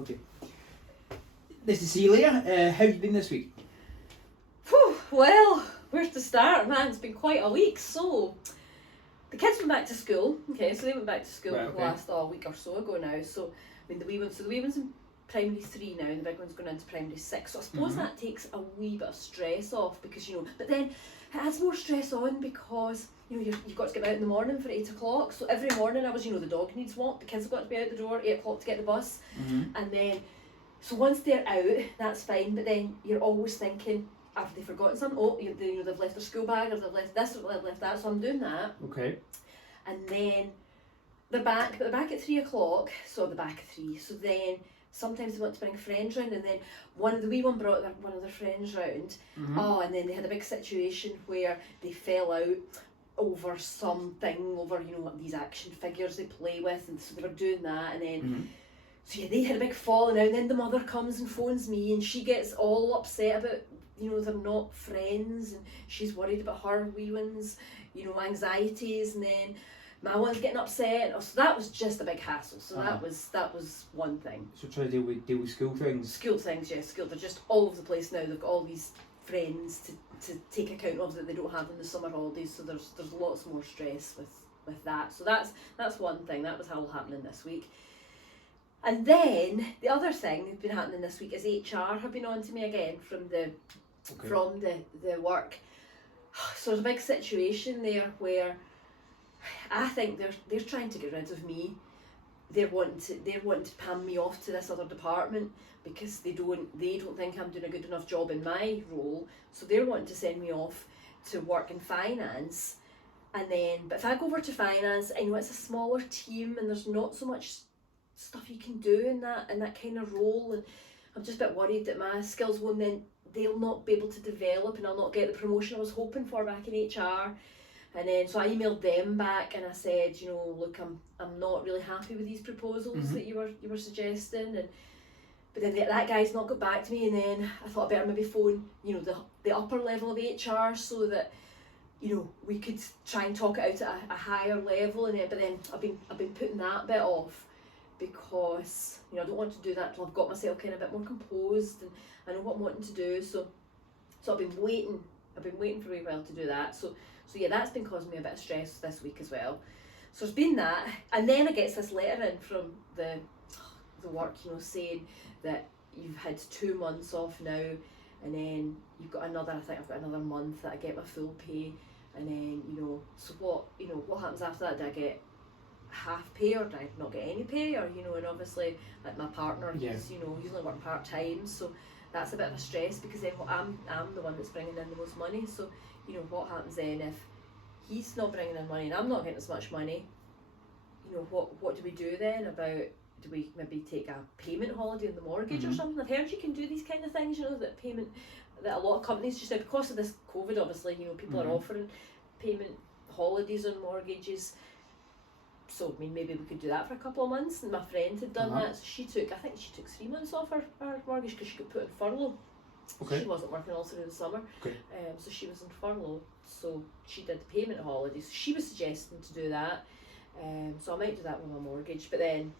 Okay. Nice to see you, Leah. How have you been this week? Whew, well, where to start, man? It's been quite a week. So, the kids went back to school. Okay, so they went back to school Right, okay. last week or so ago now. So, I mean, the wee one's in primary 3 now, and the big one's going into primary 6. So, I suppose that takes a wee bit of stress off because, but then it adds more stress on because, you've got to get out in the morning for 8 o'clock. So, every morning I was, the dog needs walk, the kids have got to be out the door 8 o'clock to get the bus. And then, so once they're out, that's fine, but then you're always thinking, have they forgotten something? Oh, they've left their school bag, or they've left this, or they've left that, so I'm doing that. Okay. And then they're back at 3 o'clock, so they're back at 3. So then sometimes they want to bring friends round, and then the wee one brought one of their friends round. Oh, and then they had a big situation where they fell out over something, over, these action figures they play with, and so they were doing that, and then so yeah, they had a big falling out, and then the mother comes and phones me, and she gets all upset about, they're not friends, and she's worried about her wee ones, anxieties, and then my one's getting upset. So that was just a big hassle. So that was one thing. So try to deal with school things. School things, yeah, school. They're just all over the place now. They've got all these friends to take account of that they don't have in the summer holidays. So there's lots more stress with that. So that's one thing. That was all happening this week. And then the other thing that's been happening this week is HR have been on to me again from the work. So there's a big situation there where I think they're trying to get rid of me. They're wanting to pan me off to this other department because they don't think I'm doing a good enough job in my role. So they're wanting to send me off to work in finance. And then, but if I go over to finance, I know it's a smaller team and there's not so much stuff you can do in that kind of role, and I'm just a bit worried that my skills won't, then they'll not be able to develop and I'll not get the promotion I was hoping for back in HR. And then so I emailed them back and I said, look, I'm not really happy with these proposals that you were suggesting, but then that guy's not got back to me, and then I thought I better maybe phone the upper level of HR so that we could try and talk it out at a higher level, and but then I've been putting that bit off because I don't want to do that till I've got myself kind of a bit more composed and I know what I'm wanting to do. So I've been waiting for a while to do that. So yeah, that's been causing me a bit of stress this week as well. So there's been that, and then I get this letter in from the work, saying that you've had 2 months off now, and then you've got another. I think I've got another month that I get my full pay, and then so what happens after that? Do I get half pay, or do I not get any pay, or and obviously like my partner, he's only working part time, so that's a bit of a stress because then I'm the one that's bringing in the most money. So what happens then if he's not bringing in money and I'm not getting as much money? What do we do then about? Do we maybe take a payment holiday on the mortgage or something? I've heard you can do these kind of things. That a lot of companies just now, because of this COVID, obviously people are offering payment holidays on mortgages. So maybe we could do that for a couple of months. And my friend had done that. So I think she took 3 months off her mortgage because she got put in furlough. Okay. She wasn't working all through the summer. Okay. So she was in furlough. So she did the payment holidays. So she was suggesting to do that. So I might do that with my mortgage. But then,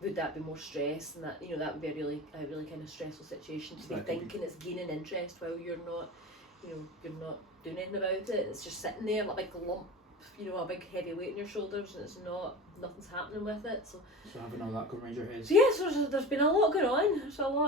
would that be more stress? And that that would be a really kind of stressful situation to be thinking it's gaining interest while you're not doing anything about it. It's just sitting there like a big lump, a big heavy weight on your shoulders, and nothing's happening with it. So having all that going around your head. So yeah, so there's been a lot going on. There's a lot